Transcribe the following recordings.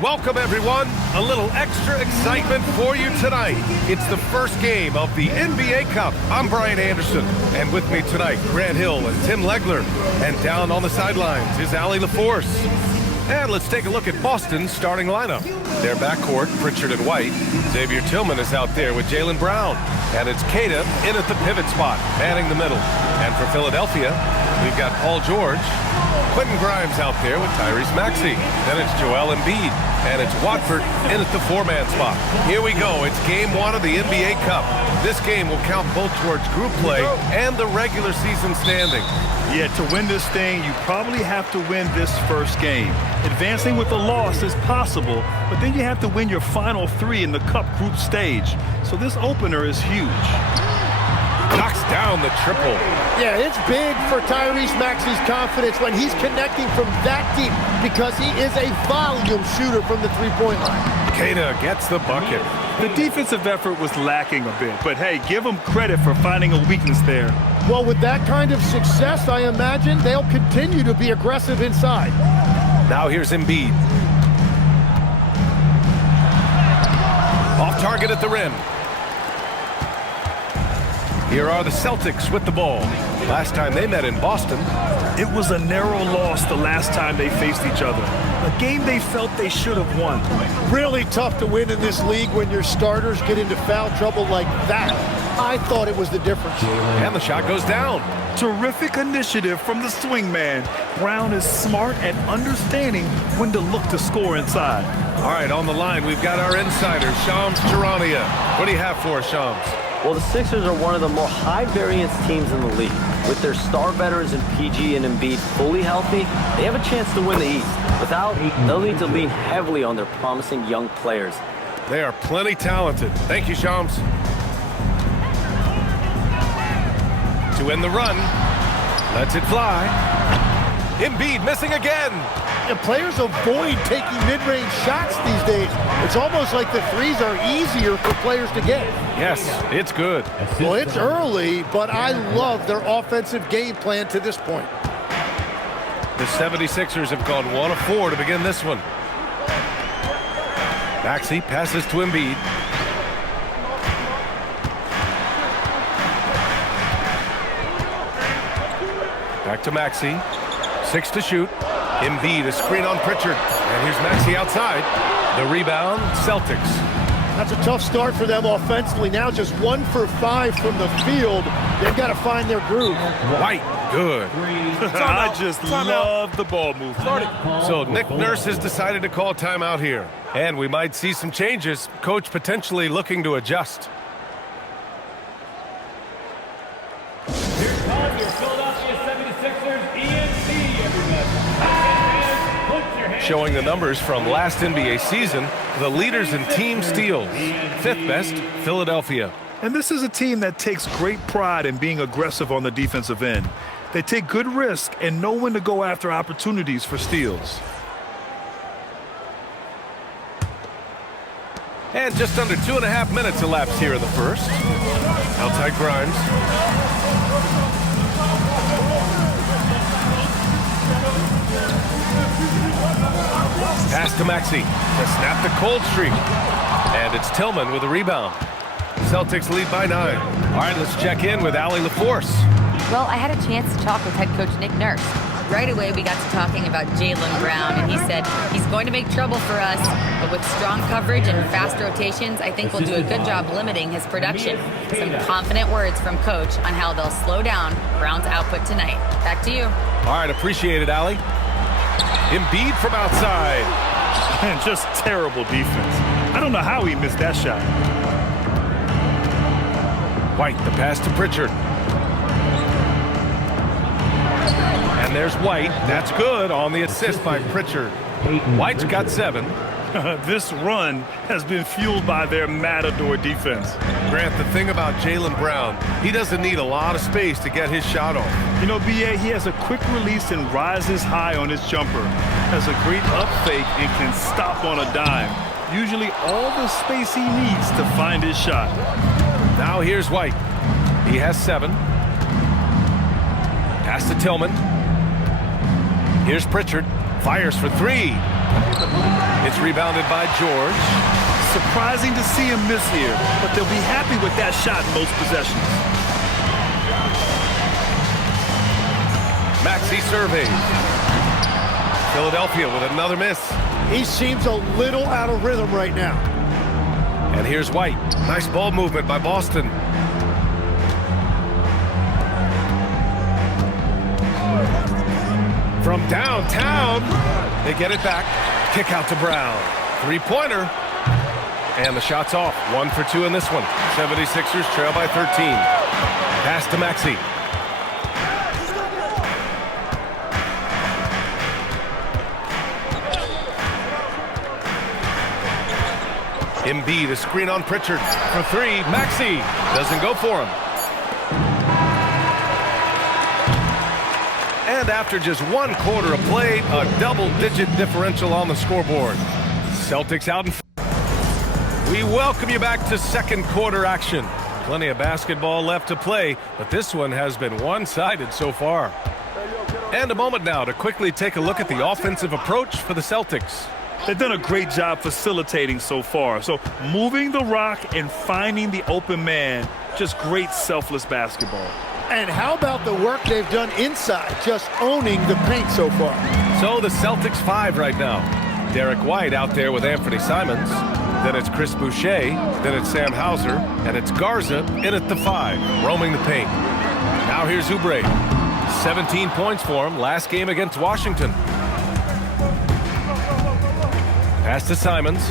Welcome, everyone. A little extra excitement for you tonight. It's the first game of the NBA Cup. I'm Brian Anderson, and with me tonight, Grant Hill and Tim Legler. And down on the sidelines is Allie LaForce. And let's take a look at Boston's starting lineup. Their backcourt, Pritchard and White. Xavier Tillman is out there with Jaylen Brown. And it's Queta in at the pivot spot, manning the middle. And for Philadelphia, we've got Paul George. Quentin Grimes out there with Tyrese Maxey. Then it's Joel Embiid. And it's Watford in at the four-man spot. Here we go. It's game one of the NBA Cup. This game will count both towards group play and the regular season standing. Yeah, to win this thing, you probably have to win this first game. Advancing with a loss is possible, but then you have to win your final three in the Cup group stage. So this opener is huge. Knocks down the triple. Yeah, it's big for Tyrese Maxey's confidence when he's connecting from that deep because he is a volume shooter from the three-point line. Queta gets the bucket. The defensive effort was lacking a bit, but hey, give him credit for finding a weakness there. Well, with that kind of success, I imagine they'll continue to be aggressive inside. Now here's Embiid. Off target at the rim. Here are the Celtics with the ball. Last time they met in Boston. It was a narrow loss the last time they faced each other. A game they felt they should have won. Really tough to win in this league when your starters get into foul trouble like that. I thought it was the difference. And the shot goes down. Terrific initiative from the swingman. Brown is smart at understanding when to look to score inside. All right, on the line, we've got our insider, Shams Charania. What do you have for us, Shams? Well, the Sixers are one of the more high-variance teams in the league. With their star veterans in PG and Embiid fully healthy, they have a chance to win the East. Without, they'll need to lean heavily on their promising young players. They are plenty talented. Thank you, Shams. To end the run, lets it fly. Embiid missing again. And players avoid taking mid-range shots these days. It's almost like the threes are easier for players to get. Yes, it's good. Well, it's early, but I love their offensive game plan to this point. The 76ers have gone 1 of 4 to begin this one. Maxey passes to Embiid. Back to Maxey. 6 to shoot. Embiid, a screen on Pritchard. And here's Maxey outside. The rebound, Celtics. That's a tough start for them offensively. Now just 1 for 5 from the field. They've got to find their groove. White, good. I just love the ball movement. So Nick Nurse has decided to call timeout here. And we might see some changes. Coach potentially looking to adjust. Here comes your Philadelphia 76ers ENC, everybody. Showing the numbers from last NBA season, the leaders in team steals. 5th best, Philadelphia. And this is a team that takes great pride in being aggressive on the defensive end. They take good risk and know when to go after opportunities for steals. And just under 2.5 minutes elapsed here in the first. Outside Grimes. Pass to Maxey to snap the cold streak. And it's Tillman with a rebound. Celtics lead by 9. All right, let's check in with Allie LaForce. Well, I had a chance to talk with head coach Nick Nurse. Right away, we got to talking about Jaylen Brown, and he said he's going to make trouble for us, but with strong coverage and fast rotations, I think we'll do a good job limiting his production. Some confident words from coach on how they'll slow down Brown's output tonight. Back to you. All right, appreciate it, Allie. Embiid from outside. And just terrible defense. I don't know how he missed that shot. White, the pass to Pritchard. And there's White. That's good on the assist by Pritchard. White's got 7. This run has been fueled by their matador defense. Grant, the thing about Jaylen Brown, he doesn't need a lot of space to get his shot off. You know, B.A., he has a quick release and rises high on his jumper. Has a great up fake and can stop on a dime. Usually all the space he needs to find his shot. Now here's White. He has 7. Pass to Tillman. Here's Pritchard. Fires for 3. It's rebounded by George. Surprising to see him miss here, but they'll be happy with that shot in most possessions. Maxey surveys. Philadelphia with another miss. He seems a little out of rhythm right now. And here's White. Nice ball movement by Boston. From downtown, they get it back. Kick out to Brown. Three-pointer. And the shot's off. 1 for 2 in this one. 76ers trail by 13. Pass to Maxey. Embiid, a screen on Pritchard for 3. Maxey doesn't go for him. And after just 1 quarter of play, a double-digit differential on the scoreboard. Celtics out in front. We welcome you back to second quarter action. Plenty of basketball left to play, but this one has been one-sided so far. And a moment now to quickly take a look at the offensive approach for the Celtics. They've done a great job facilitating so far. So moving the rock and finding the open man, just great selfless basketball. And how about the work they've done inside, just owning the paint so far? So the Celtics 5 right now. Derek White out there with Anthony Simons. Then it's Chris Boucher. Then it's Sam Hauser. And it's Garza in at the 5, roaming the paint. Now here's Oubre. 17 points for him last game against Washington. Pass to Simons.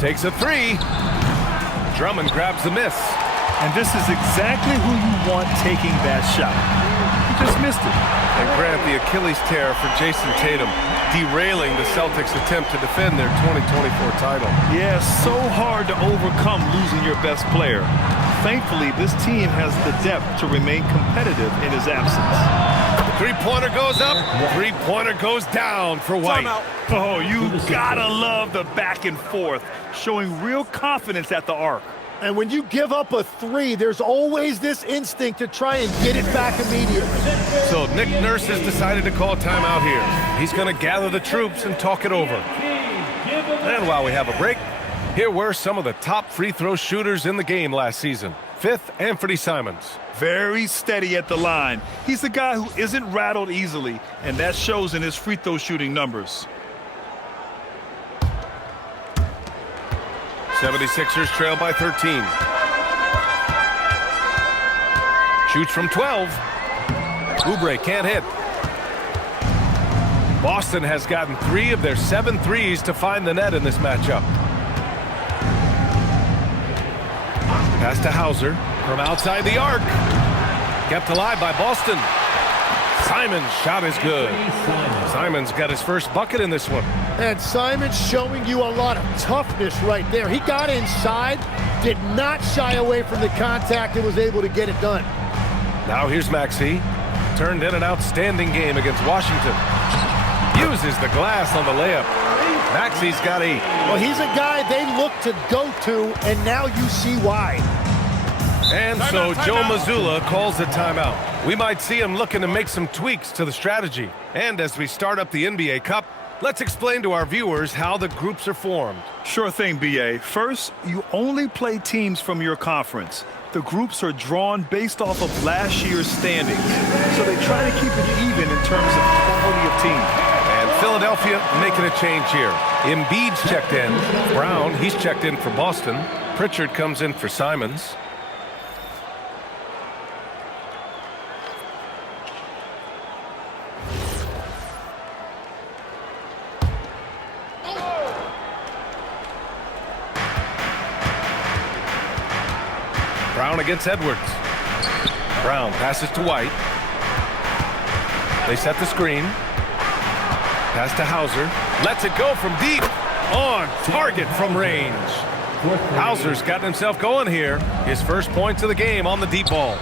Takes a 3. Drummond grabs the miss. And this is exactly who you want taking that shot. He just missed it. And Grant, the Achilles tear for Jason Tatum, derailing the Celtics' attempt to defend their 2024 title. Yeah, so hard to overcome losing your best player. Thankfully, this team has the depth to remain competitive in his absence. Three-pointer goes up, three-pointer goes down for White. Oh, you gotta love the back and forth, showing real confidence at the arc. And when you give up a 3, there's always this instinct to try and get it back immediately. So Nick Nurse has decided to call timeout here. He's going to gather the troops and talk it over. And while we have a break, here were some of the top free throw shooters in the game last season. 5th, Anthony Simons. Very steady at the line. He's the guy who isn't rattled easily, and that shows in his free throw shooting numbers. 76ers trail by 13. Shoots from 12. Oubre can't hit. Boston has gotten 3 of their 7 threes to find the net in this matchup. Pass to Hauser from outside the arc. Kept alive by Boston. Simons' shot is good. Simons got his first bucket in this one. And Simons showing you a lot of toughness right there. He got inside, did not shy away from the contact, and was able to get it done. Now here's Maxey. Turned in an outstanding game against Washington. Uses the glass on the layup. Maxey's got 8. Well, he's a guy they look to go to, and now you see why. And so Joe Mazzulla calls the timeout. We might see him looking to make some tweaks to the strategy. And as we start up the NBA Cup, let's explain to our viewers how the groups are formed. Sure thing, B.A. First, you only play teams from your conference. The groups are drawn based off of last year's standings. So they try to keep it even in terms of quality of team. And Philadelphia making a change here. Embiid's checked in. Brown, he's checked in for Boston. Pritchard comes in for Simons. Brown against Edwards. Brown passes to White. They set the screen. Pass to Hauser. Lets it go from deep. On target from range. Hauser's gotten himself going here. His first points of the game on the deep ball.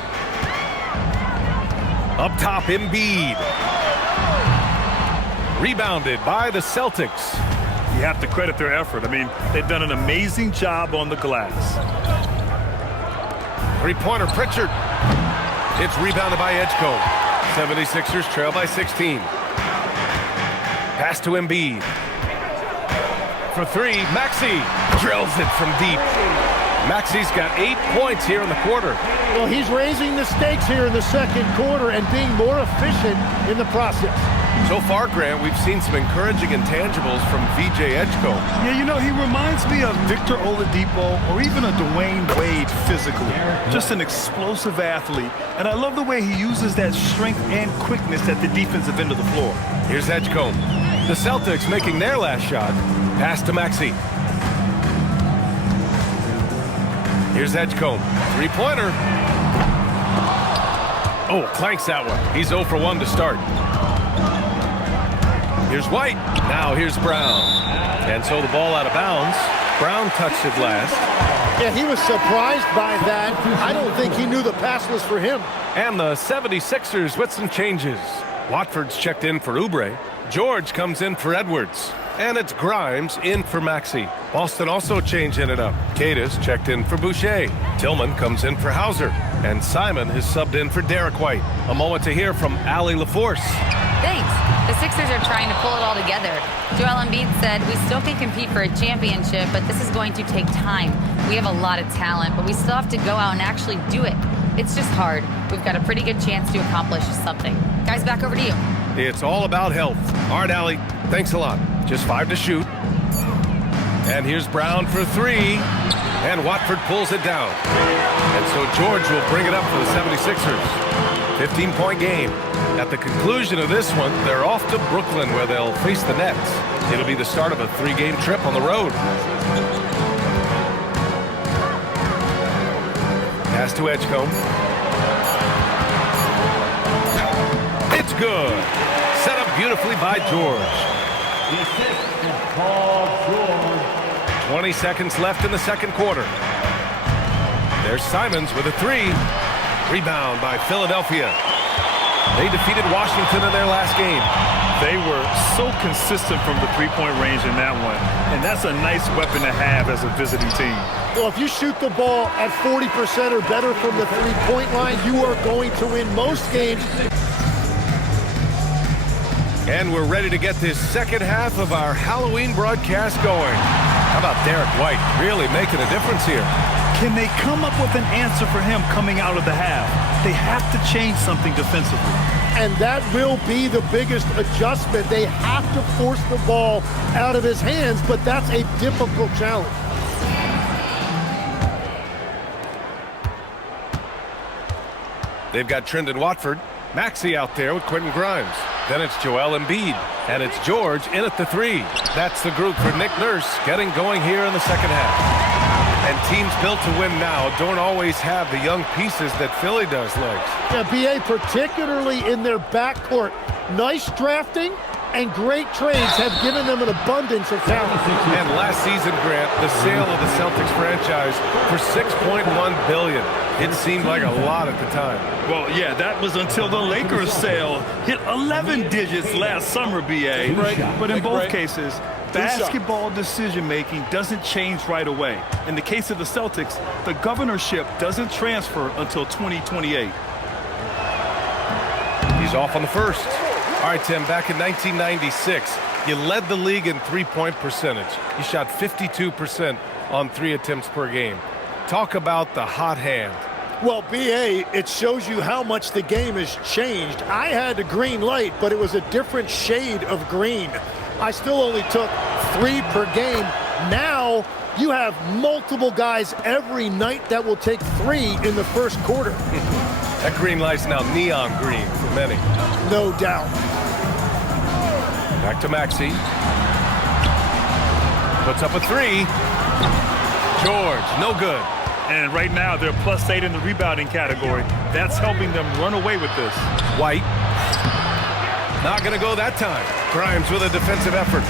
Up top, Embiid. Rebounded by the Celtics. You have to credit their effort. I mean, they've done an amazing job on the glass. Three-pointer, Pritchard. It's rebounded by Edgecombe. 76ers trail by 16. Pass to Embiid. For three, Maxey drills it from deep. Maxey's got 8 points here in the quarter. Well, he's raising the stakes here in the second quarter and being more efficient in the process. So far, Grant, we've seen some encouraging intangibles from VJ Edgecombe. Yeah, you know, he reminds me of Victor Oladipo or even a Dwayne Wade physically. Just an explosive athlete. And I love the way he uses that strength and quickness at the defensive end of the floor. Here's Edgecombe. The Celtics making their last shot. Pass to Maxey. Here's Edgecombe. Three-pointer. Oh, clanks that one. He's 0 for 1 to start. Here's White. Now here's Brown. And so the ball out of bounds. Brown touched it last. Yeah, he was surprised by that. I don't think he knew the pass was for him. And the 76ers with some changes. Watford's checked in for Oubre. George comes in for Edwards. And it's Grimes in for Maxey. Boston also changing it up. Cadis checked in for Boucher. Tillman comes in for Hauser. And Simon is subbed in for Derek White. A moment to hear from Allie LaForce. Thanks. The Sixers are trying to pull it all together. Joel Embiid said, we still can compete for a championship, but this is going to take time. We have a lot of talent, but we still have to go out and actually do it. It's just hard. We've got a pretty good chance to accomplish something. Guys, back over to you. It's all about health. All right, Allie, thanks a lot. Just 5 to shoot. And here's Brown for 3. And Watford pulls it down. And so George will bring it up for the 76ers. 15-point game. At the conclusion of this one, they're off to Brooklyn where they'll face the Nets. It'll be the start of a 3-game trip on the road. Pass to Edgecombe. It's good. Set up beautifully by George. The assist is called George. 20 seconds left in the second quarter. There's Simons with a 3. Rebound by Philadelphia. They defeated Washington in their last game. They were so consistent from the three-point range in that one. And that's a nice weapon to have as a visiting team. Well, if you shoot the ball at 40% or better from the three-point line, you are going to win most games. And we're ready to get this second half of our Halloween broadcast going. How about Derek White really making a difference here? Can they come up with an answer for him coming out of the half? They have to change something defensively. And that will be the biggest adjustment. They have to force the ball out of his hands, but that's a difficult challenge. They've got Trendon Watford. Maxey out there with Quentin Grimes. Then it's Joel Embiid. And it's George in at the 3. That's the group for Nick Nurse getting going here in the second half. And teams built to win now don't always have the young pieces that Philly does, Legs. Yeah, BA, particularly in their backcourt. Nice drafting and great trades have given them an abundance of talent. And last season, Grant, the sale of the Celtics franchise for $6.1 billion. It seemed like a lot at the time. Well, yeah, that was until the Lakers sale hit 11 digits last summer, BA. But in both cases, basketball decision-making doesn't change right away. In the case of the Celtics, the governorship doesn't transfer until 2028. He's off on the first. All right, Tim, back in 1996, you led the league in three-point percentage. You shot 52% on 3 attempts per game. Talk about the hot hand. Well, BA, it shows you how much the game has changed. I had the green light, but it was a different shade of green. I still only took 3 per game. Now you have multiple guys every night that will take 3 in the first quarter. That green light's now neon green for many. No doubt. Back to Maxey. Puts up a 3. George, no good. And right now, they're +8 in the rebounding category. That's helping them run away with this. White. Not going to go that time. Grimes with a defensive effort.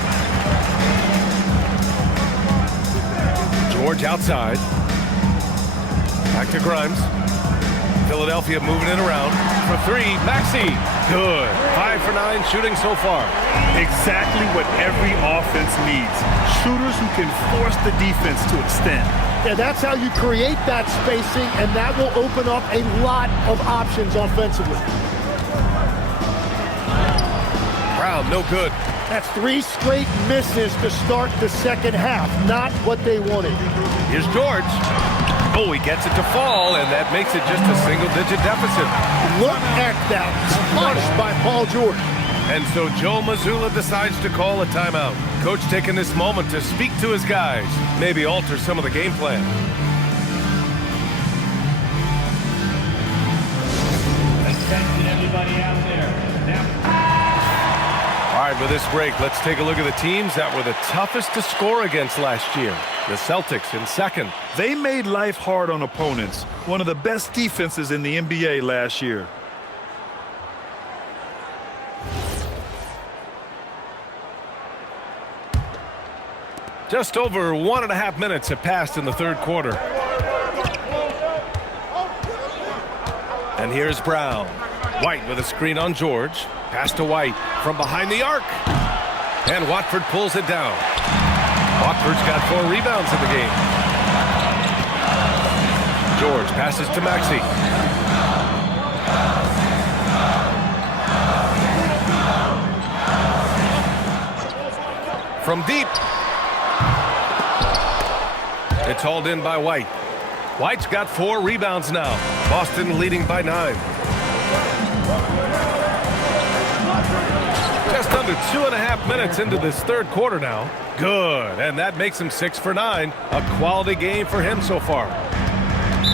George outside. Back to Grimes. Philadelphia moving it around. For 3, Maxey. Good. 5 for 9 shooting so far. Exactly what every offense needs. Shooters who can force the defense to extend. Yeah, that's how you create that spacing, and that will open up a lot of options offensively. Brown, no good. That's 3 straight misses to start the second half. Not what they wanted. Here's George. Oh, he gets it to fall, and that makes it just a single-digit deficit. Look at that smash by Paul George. And so Joe Mazzulla decides to call a timeout. Coach taking this moment to speak to his guys, maybe alter some of the game plan. Attention, everybody out there. All right, with this break, let's take a look at the teams that were the toughest to score against last year. The Celtics in second. They made life hard on opponents. One of the best defenses in the NBA last year. Just over 1.5 minutes have passed in the third quarter. And here's Brown. White with a screen on George. Pass to White from behind the arc. And Watford pulls it down. Watford's got 4 rebounds in the game. George passes to Maxey. From deep. It's hauled in by White. White's got 4 rebounds now. Boston leading by 9. Just under 2.5 minutes into this third quarter now. Good, and that makes him 6 for 9. A quality game for him so far.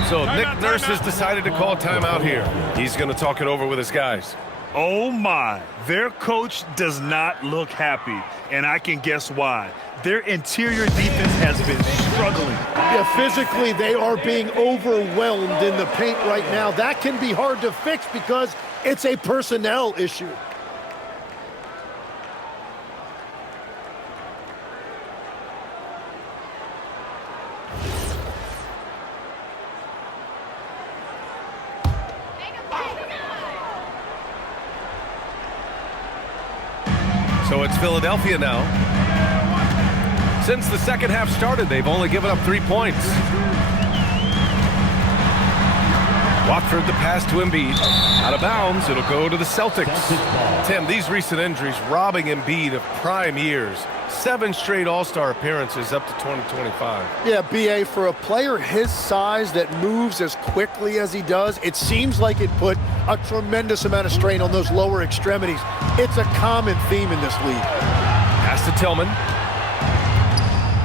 So Nick Nurse has decided to call timeout here. He's going to talk it over with his guys. Oh my, their coach does not look happy, and I can guess why. Their interior defense has been struggling. Yeah, physically they are being overwhelmed in the paint right now. That can be hard to fix because it's a personnel issue. So it's Philadelphia now. Since the second half started, they've only given up 3 points. Watford the pass to Embiid. Out of bounds, it'll go to the Celtics. Tim, these recent injuries robbing Embiid of prime years. 7 straight All-Star appearances up to 2025. Yeah, BA, for a player his size that moves as quickly as he does, it seems like it put a tremendous amount of strain on those lower extremities. It's a common theme in this league. Pass to Tillman.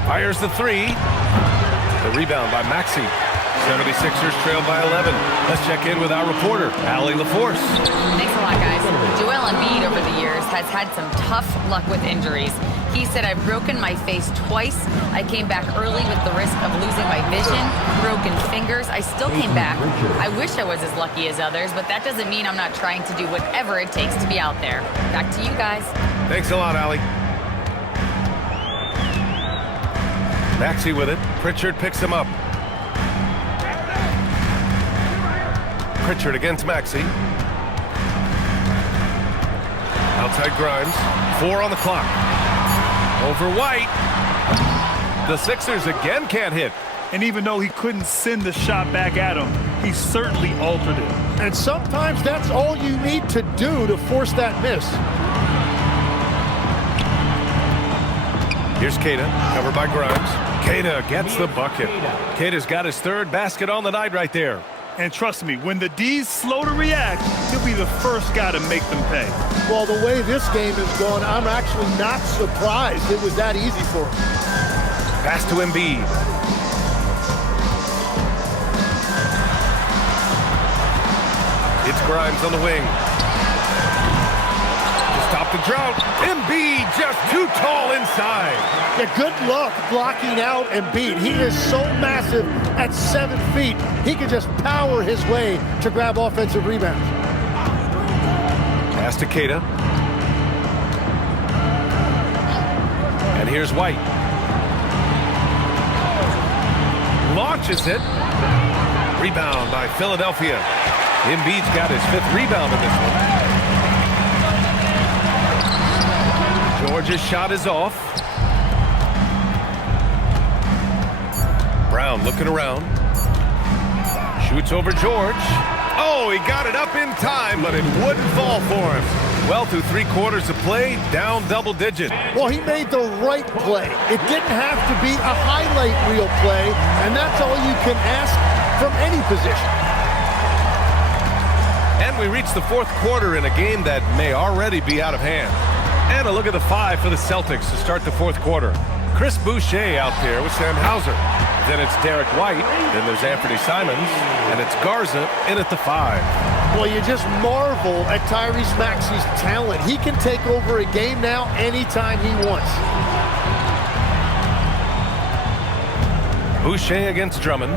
Fires the 3. The rebound by Maxey. 76ers trail by 11. Let's check in with our reporter, Allie LaForce. Thanks a lot, guys. Joel Embiid over the years has had some tough luck with injuries. He said, I've broken my face twice. I came back early with the risk of losing my vision, broken fingers. I still came back. I wish I was as lucky as others, but that doesn't mean I'm not trying to do whatever it takes to be out there. Back to you guys. Thanks a lot, Allie. Maxey with it. Pritchard picks him up. Pritchard against Maxey. Outside Grimes. 4 on the clock. Over White. The Sixers again can't hit. And even though he couldn't send the shot back at him, he certainly altered it. And sometimes that's all you need to do to force that miss. Here's Queta, covered by Grimes. Queta gets the bucket. Queta's got his 3rd basket on the night right there. And trust me, when the D's slow to react, he'll be the first guy to make them pay. Well, the way this game has gone, I'm actually not surprised it was that easy for him. Pass to Embiid. It's Grimes on the wing. To stop the drought. Embiid just too tall inside. Yeah, good luck blocking out Embiid. He is so massive at 7 feet. He can just power his way to grab offensive rebounds. Pass to Queta. And here's White. Launches it. Rebound by Philadelphia. Embiid's got his 5th rebound in this one. George's shot is off. Brown looking around. Shoots over George. Oh, he got it up in time, but it wouldn't fall for him. Well, through 3 quarters of play, down double digits. Well, he made the right play. It didn't have to be a highlight reel play, and that's all you can ask from any position. And we reach the 4th quarter in a game that may already be out of hand. And a look at the 5 for the Celtics to start the 4th quarter. Chris Boucher out there with Sam Hauser. Then it's Derek White. Then there's Anthony Simons. And it's Garza in at the 5. Well, you just marvel at Tyrese Maxey's talent. He can take over a game now anytime he wants. Boucher against Drummond.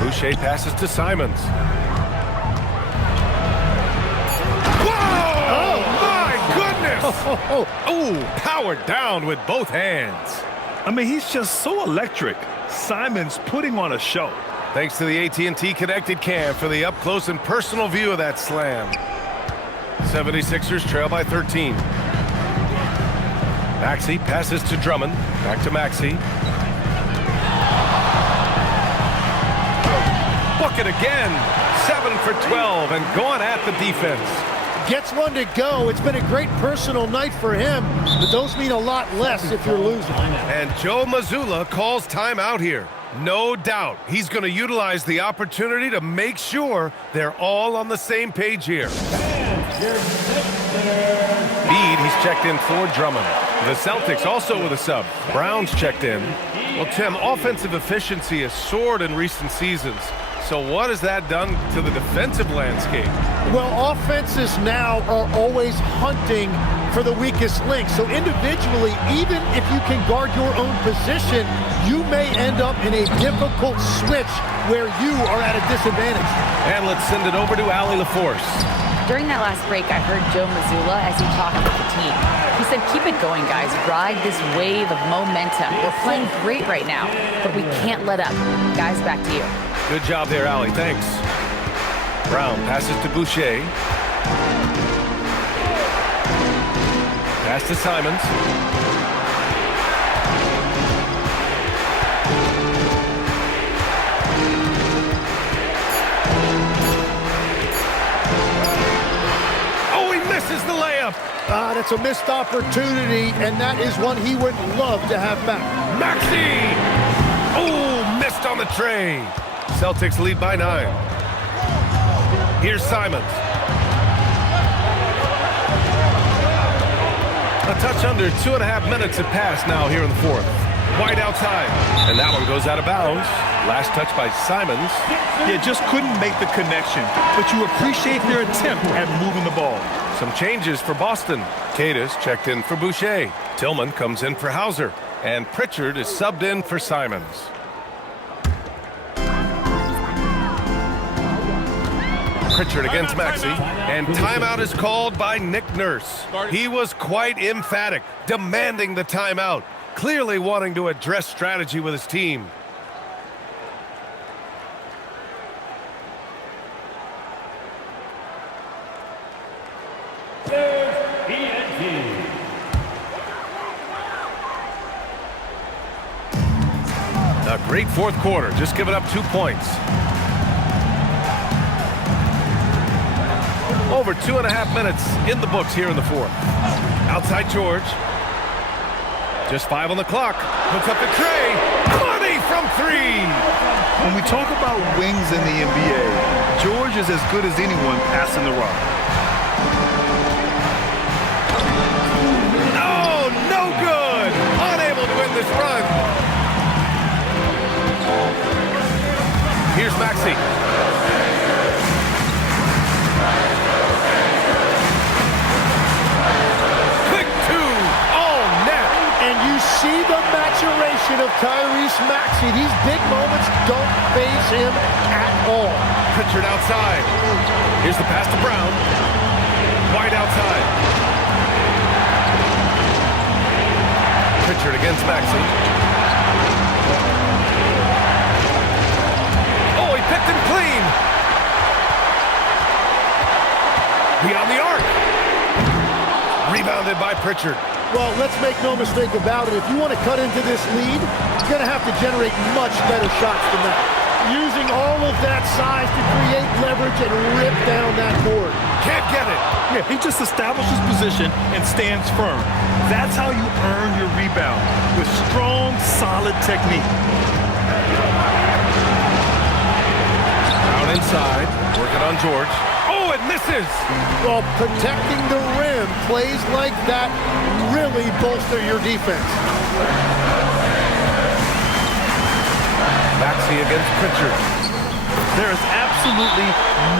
Boucher passes to Simons. Oh, powered down with both hands. I mean, he's just so electric. Simons putting on a show. Thanks to the AT&T Connected Cam for the up-close and personal view of that slam. 76ers trail by 13. Maxey passes to Drummond. Back to Maxey. Bucket again. 7 for 12 and going at the defense. Gets one to go. It's been a great personal night for him, but those mean a lot less if you're losing. And Joe Mazzulla calls timeout here. No doubt he's going to utilize the opportunity to make sure they're all on the same page here. Bede, he's checked in for Drummond. The Celtics also with a sub. Brown's checked in. Well, Tim, offensive efficiency has soared in recent seasons. So what has that done to the defensive landscape? Well, offenses now are always hunting for the weakest link. So individually, even if you can guard your own position, you may end up in a difficult switch where you are at a disadvantage. And let's send it over to Allie LaForce. During that last break, I heard Joe Mazzulla as he talked with the team. He said, keep it going, guys. Ride this wave of momentum. We're playing great right now, but we can't let up. Guys, back to you. Good job there, Allie. Thanks. Brown passes to Boucher. Pass to Simons. Oh, he misses the layup. That's a missed opportunity, and that is one he would love to have back. Maxey! Oh, missed on the tray. Celtics lead by 9. Here's Simons. A touch under 2.5 minutes have passed now here in the 4th. White outside. And that one goes out of bounds. Last touch by Simons. Yeah, just couldn't make the connection. But you appreciate their attempt at moving the ball. Some changes for Boston. Cadis checked in for Boucher. Tillman comes in for Hauser. And Pritchard is subbed in for Simons. Pritchard against Maxey, and timeout is called by Nick Nurse. He was quite emphatic, demanding the timeout, clearly wanting to address strategy with his team. A great 4th quarter, just giving up 2 points. Over 2.5 minutes in the books here in the 4th. Outside George. Just 5 on the clock. Puts up the tray. Money from 3. When we talk about wings in the NBA, George is as good as anyone passing the rock. Oh, no good. Unable to win this run. Here's Maxey. See the maturation of Tyrese Maxey. These big moments don't faze him at all. Pritchard outside. Here's the pass to Brown. White outside. Pritchard against Maxey. Oh, he picked him clean. Beyond the arc. Rebounded by Pritchard. Well, let's make no mistake about it. If you want to cut into this lead, you're going to have to generate much better shots than that. using all of that size to create leverage and rip down that board. Can't get it. Yeah, he just establishes position and stands firm. That's how you earn your rebound, with strong, solid technique. Brown inside, working on George. Oh, it misses. Well, protecting the rim, plays like that really bolster your defense. Maxey against Pritchard. There is absolutely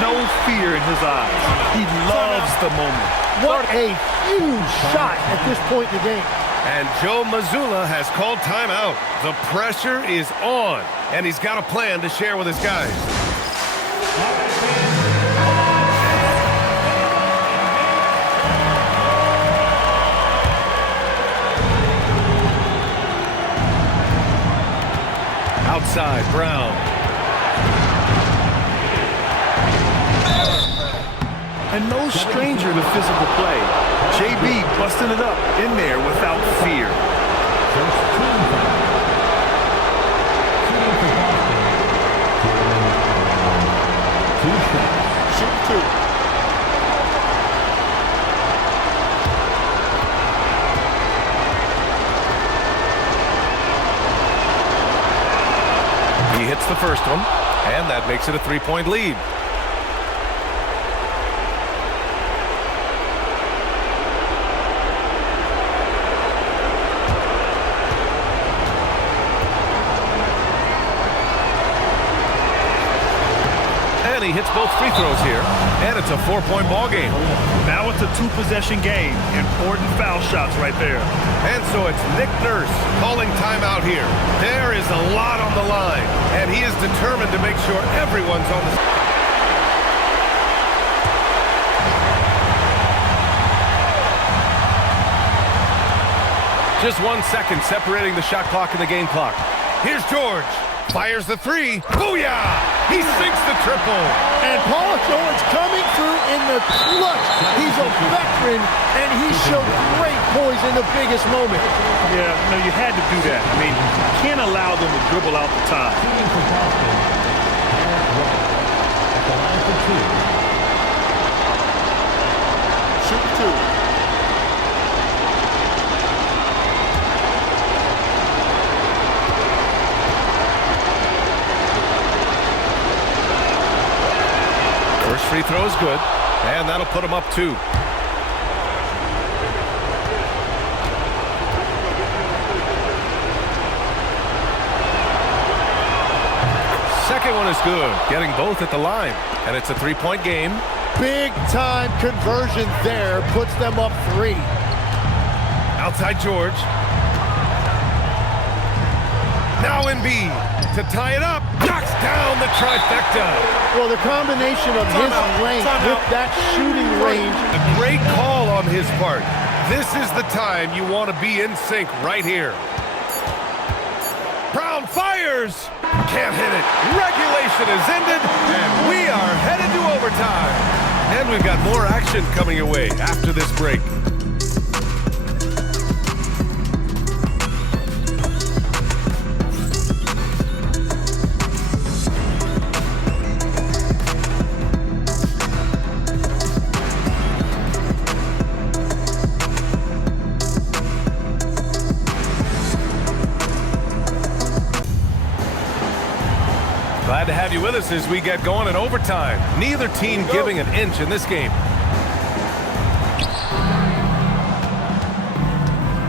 no fear in his eyes. He loves the moment. What a huge shot at this point in the game. And Joe Mazzulla has called timeout. The pressure is on, and he's got a plan to share with his guys. Outside, Brown. And no stranger to physical play. JB busting it up in there without fear. Shoot two. He hits the first one, and that makes it a three-point lead. And he hits both free throws here, and it's a four-point ball game. Now it's a two-possession game. Important foul shots right there. And so it's Nick Nurse calling timeout here. There is a lot on the line, and he is determined to make sure everyone's on the... Just 1 second separating the shot clock and the game clock. Here's George. Fires the three. Booyah! He sinks the triple. And Paul George coming through in the clutch. He's a veteran, and he showed great poise in the biggest moment. Yeah, no, you had to do that. I mean, you can't allow them to dribble out the time. Shoot two. First free throw is good, and that'll put him up 2. Second one is good, getting both at the line, and it's a three-point game. Big time conversion there, puts them up 3. Outside George. Now Embiid to tie it up, knocks down the trifecta. Well, the combination of his length with that shooting range. A great call on his part. This is the time you want to be in sync right here. Brown fires. Can't hit it. Regulation is ended, and we are headed to overtime. And we've got more action coming your way after this break. Glad to have you with us as we get going in overtime. Neither team giving an inch in this game.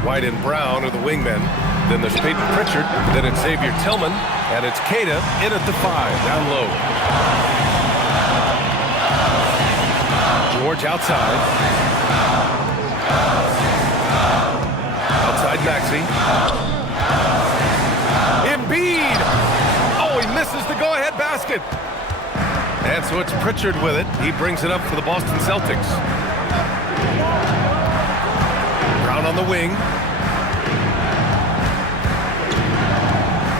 White and Brown are the wingmen. Then there's Peyton Pritchard. Then it's Xavier Tillman. And it's Keita in at the 5, down low. George outside. Outside Maxey. Embiid! Oh, he misses the go-ahead basket. And so it's Pritchard with it. He brings it up for the Boston Celtics. Brown on the wing.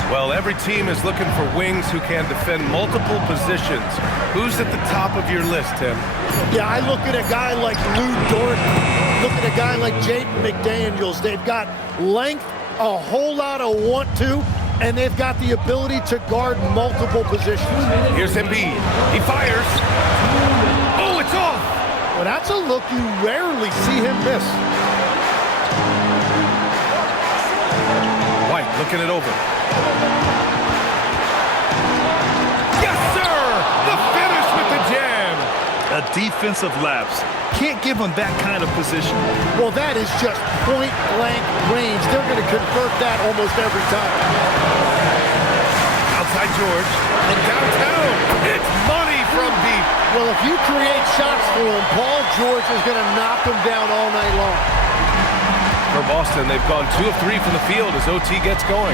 Well, every team is looking for wings who can defend multiple positions. Who's at the top of your list, Tim? Yeah, I look at a guy like Lou Dort. Look at a guy like Jaden McDaniels. They've got length, a whole lot of want to, and they've got the ability to guard multiple positions. Here's Embiid. He fires. Oh, it's off. Well, that's a look you rarely see him miss. White looking it over. Yes, sir! The finish with the jam. A defensive lapse. Can't give him that kind of position. Well, that is just point-blank range. They're going to convert that almost every time. Outside George. From downtown. It's money from deep. Well, if you create shots for him, Paul George is going to knock them down all night long. For Boston, they've gone 2 of 3 from the field as OT gets going.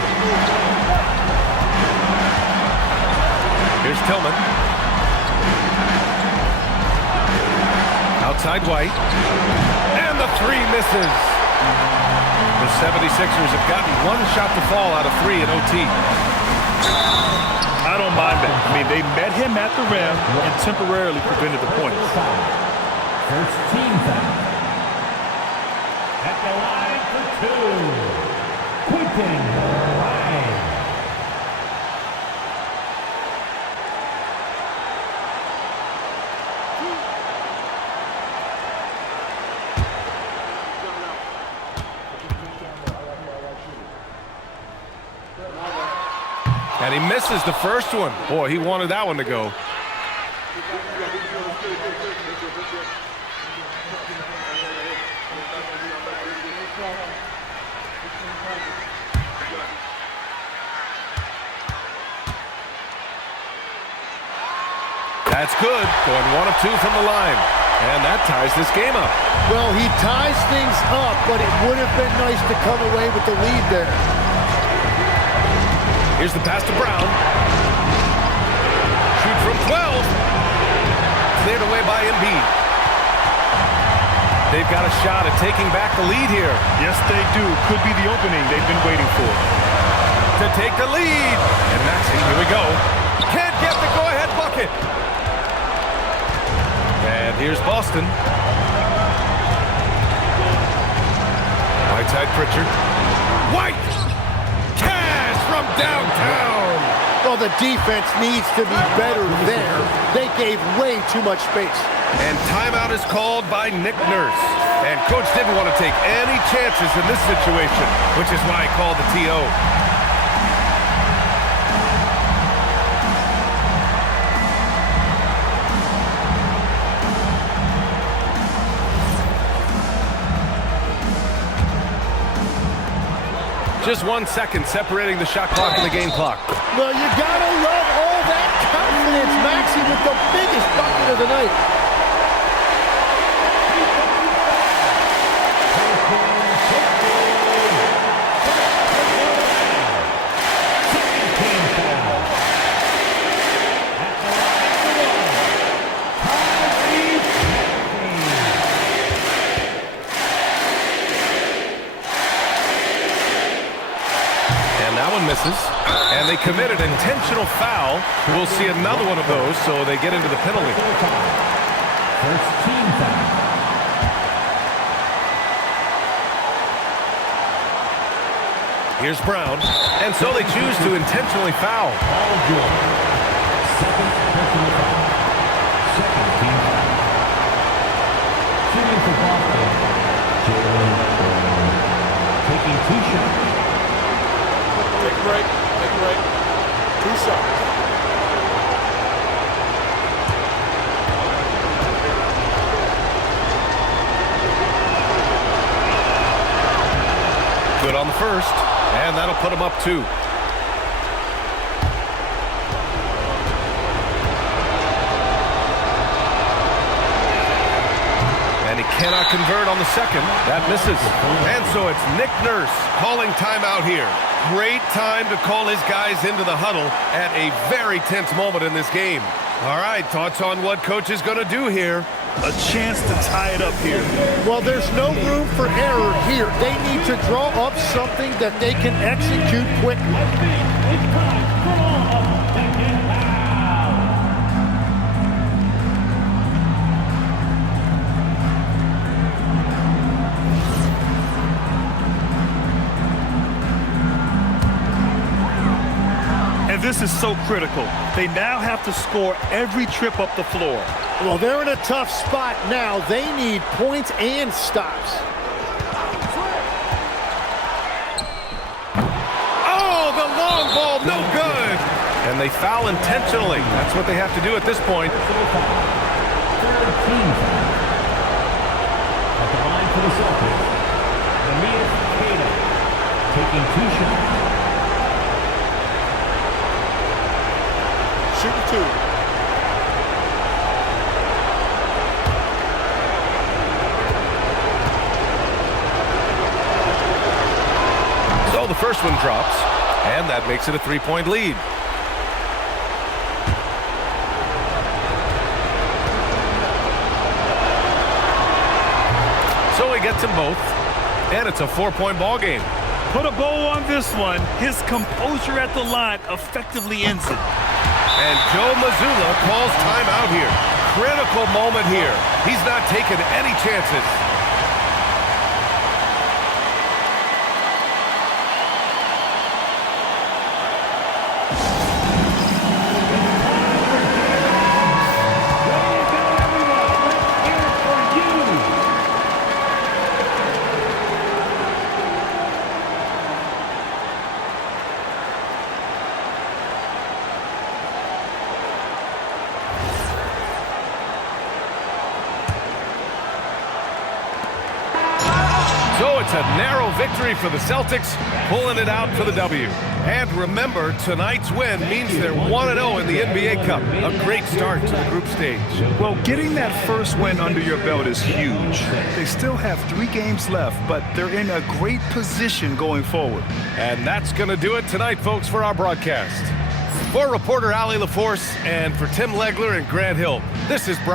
Here's Tillman. Outside White. And the 3 misses. The 76ers have gotten 1 shot to fall out of 3 in OT. I don't mind that. I mean, they met him at the rim and temporarily prevented the points. First team foul. At the line for 2, Quentin Ryan. And he misses the first one. Boy, he wanted that one to go. That's good. Going 1 of 2 from the line. And that ties this game up. Well, he ties things up, but it would have been nice to come away with the lead there. Here's the pass to Brown. Shoot from 12. Cleared away by Embiid. They've got a shot at taking back the lead here. Yes, they do. Could be the opening they've been waiting for. To take the lead. And Maxey, here we go. Can't get the go-ahead bucket. And here's Boston. Whiteside Pritchard. White! Cash from downtown! Well, the defense needs to be better there. They gave way too much space. And timeout is called by Nick Nurse. And coach didn't want to take any chances in this situation, which is why he called the TO. Just 1 second separating the shot clock and the game clock. Well, you gotta love all that confidence. Maxey with the biggest bucket of the night. Misses, and they committed intentional foul. We'll see another one of those, so they get into the penalty. First team foul. Here's Brown, and so they choose to intentionally foul. Paul George. Second personal foul. Second team foul. Shooting for Boston, Jalen Brown. Taking 2 shots. Take a break. Take a break. 2 shots. Good on the first, and that'll put him up 2. And he cannot convert on the second. That misses. And so it's Nick Nurse calling timeout here. Great time to call his guys into the huddle at a very tense moment in this game. All right, thoughts on what coach is going to do here? A chance to tie it up here. Well, there's no room for error here. They need to draw up something that they can execute quickly. It's time for a second foul. This is so critical. They now have to score every trip up the floor. Well, they're in a tough spot now. They need points and stops. Oh, the long ball, no good. And they foul intentionally. That's what they have to do at this point. Third team foul. At the line for the Celtics, Cato taking 2 shots. Shooting 2. So the first one drops, and that makes it a 3-point lead. So he gets them both, and it's a 4-point ball game. Put a bow on this one. His composure at the line effectively ends it. And Joe Mazzulla calls timeout here. Critical moment here. He's not taking any chances. So it's a narrow victory for the Celtics, pulling it out for the W. And remember, tonight's win means they're 1-0 in the NBA Cup. A great start to the group stage. Well, getting that first win under your belt is huge. They still have 3 games left, but they're in a great position going forward. And that's going to do it tonight, folks, for our broadcast. For reporter Allie LaForce and for Tim Legler and Grant Hill, this is Brian.